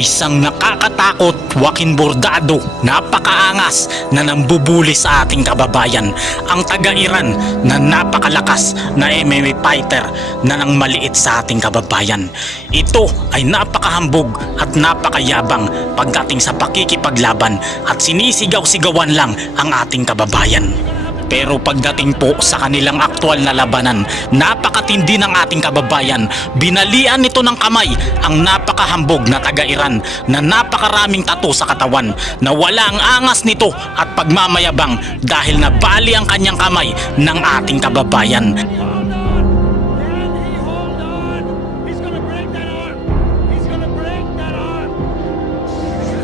Isang nakakatakot, Joaquin Bordado, napakaangas na nambubuli sa ating kababayan. Ang taga-Iran na napakalakas na MMA fighter na nang maliit sa ating kababayan. Ito ay napakahambog at napakayabang pagdating sa pakikipaglaban at sinisigaw-sigawan lang ang ating kababayan. Pero pagdating po sa kanilang aktwal na labanan, napakatindi ng ating kababayan. Binalian nito ng kamay ang napakahambog na taga-Iran na napakaraming tato sa katawan na wala ang angas nito at pagmamayabang dahil nabali ang kanyang kamay ng ating kababayan.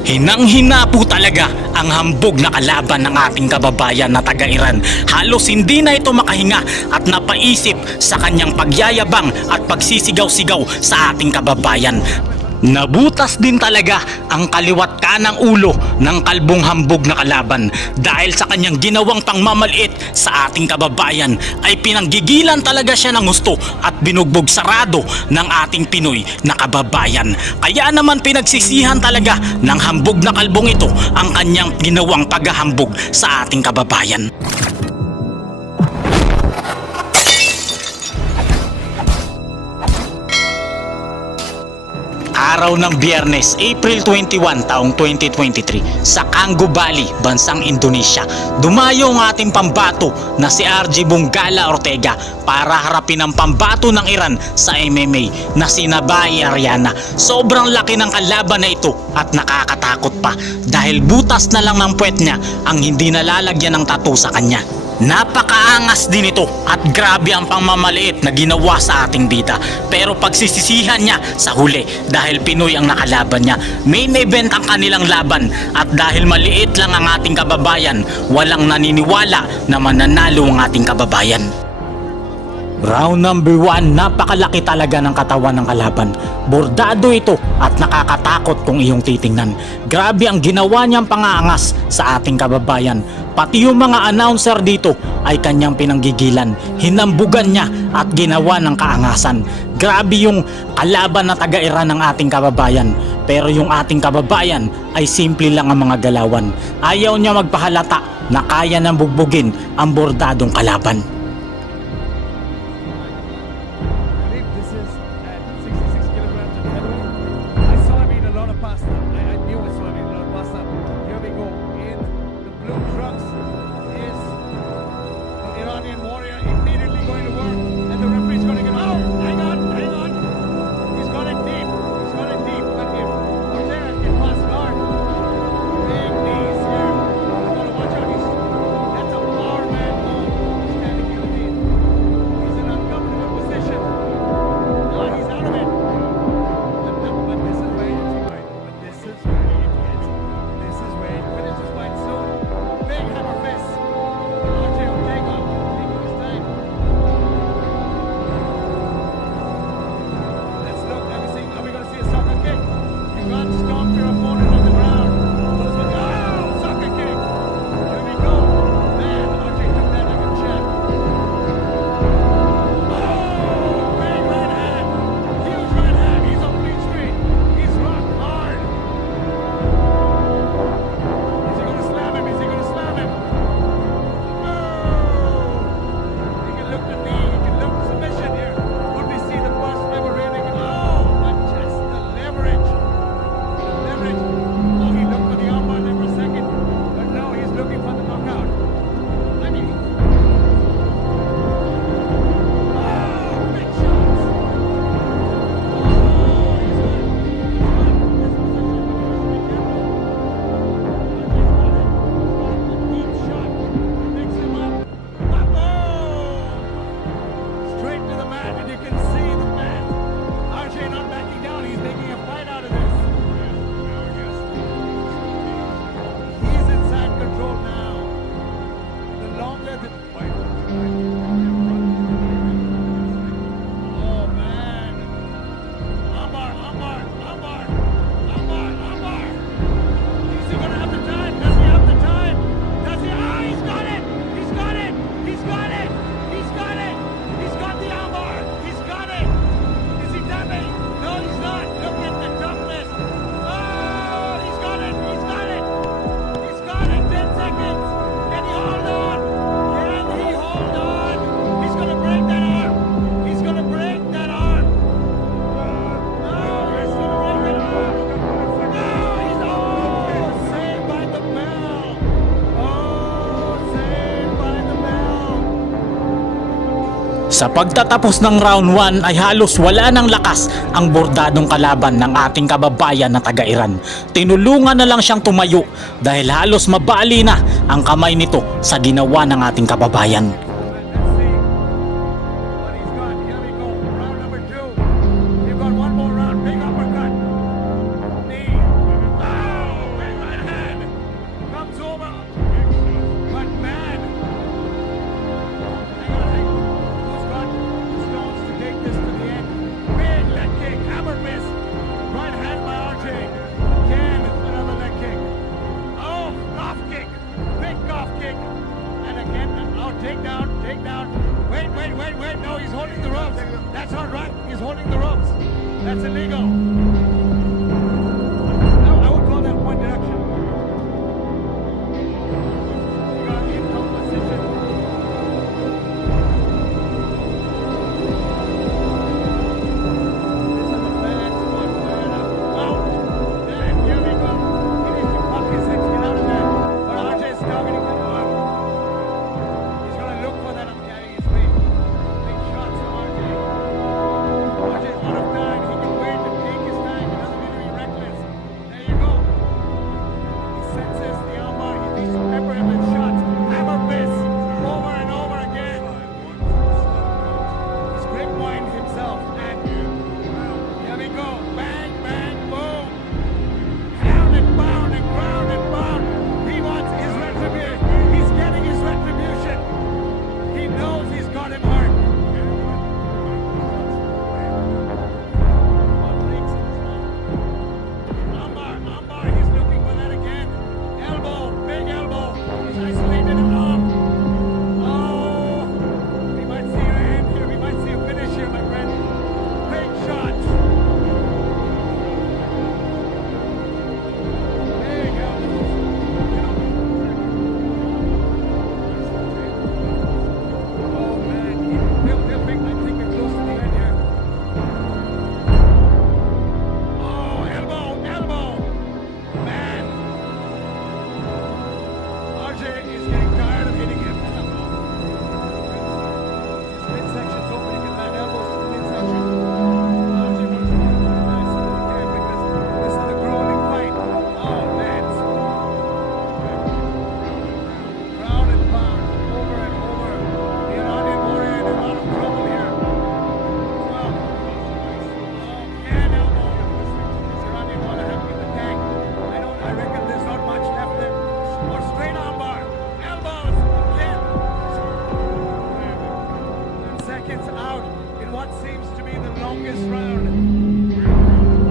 Hinang-hina po talaga ang hambog na kalaban ng ating kababayan na taga-Iran. Halos hindi na ito makahinga at napaisip sa kanyang pagyayabang at pagsisigaw-sigaw sa ating kababayan. Nabutas din talaga ang kaliwat kanang ulo ng kalbong hambog na kalaban dahil sa kanyang ginawang pangmamaliit sa ating kababayan ay pinanggigilan talaga siya ng gusto at binugbog sarado ng ating Pinoy na kababayan. Kaya naman pinagsisihan talaga ng hambog na kalbong ito ang kanyang ginawang paghahambog sa ating kababayan. Araw ng Biyernes, April 21, taong 2023 sa Kango Valley, bansang Indonesia. Dumayo ang ating pambato na si RG Bunggala Ortega para harapin ang pambato ng Iran sa MMA na si Nabai Ariana. Sobrang laki ng kalaban na ito at nakakatakot pa dahil butas na lang ng puwet niya ang hindi nalalagyan ng tattoo sa kanya. Napakaangas din ito at grabe ang pangmamaliit na ginawa sa ating bida. Pero pagsisisihan niya sa huli dahil Pinoy ang nakalaban niya. Main event ang kanilang laban at dahil maliit lang ang ating kababayan, walang naniniwala na mananalo ang ating kababayan. Round number 1, napakalaki talaga ng katawan ng kalaban. Bordado ito at nakakatakot kung iyong titingnan. Grabe ang ginawa niyang pangaangas sa ating kababayan. Pati yung mga announcer dito ay kanyang pinanggigilan. Hinambugan niya at ginawa ng kaangasan. Grabe yung kalaban na taga-Iran ng ating kababayan. Pero yung ating kababayan ay simple lang ang mga galawan. Ayaw niya magpahalata na kaya nang bugbugin ang bordadong kalaban. No trucks backing down. He's making a fight out of this. Sa pagtatapos ng round 1 ay halos wala ng lakas ang bordadong kalaban ng ating kababayan na taga-Iran. Tinulungan na lang siyang tumayo dahil halos mabali na ang kamay nito sa ginawa ng ating kababayan. Wait, wait, wait, wait. No, he's holding the ropes. That's not right. He's holding the ropes. That's illegal. the longest round.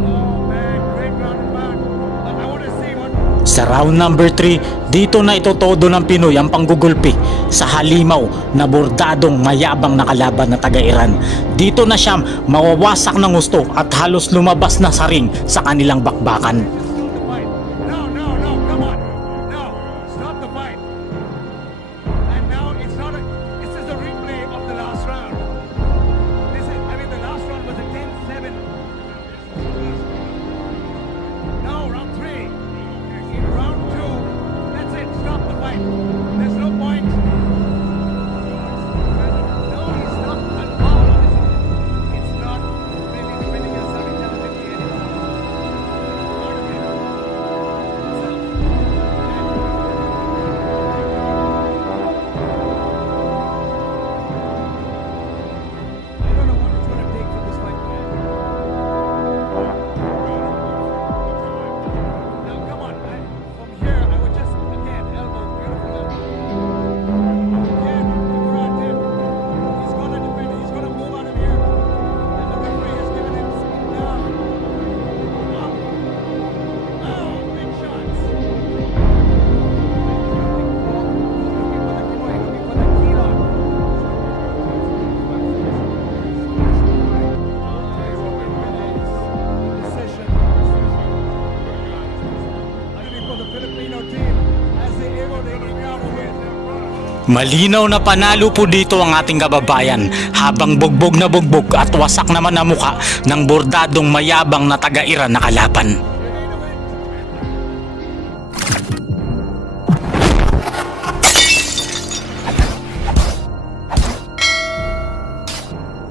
Oh man, great roundabout. But I want to see what... Sa round number 3, dito na itotodo ng Pinoy ang panggugulpi sa halimaw na bordadong mayabang na kalaban na taga-Iran. Dito na siyam mawawasak ng gusto at halos lumabas na sa ring sa kanilang bakbakan. Malinaw na panalo po dito ang ating kababayan habang bugbog na bugbog at wasak naman na muka ng bordadong mayabang na taga-ira na kalapan.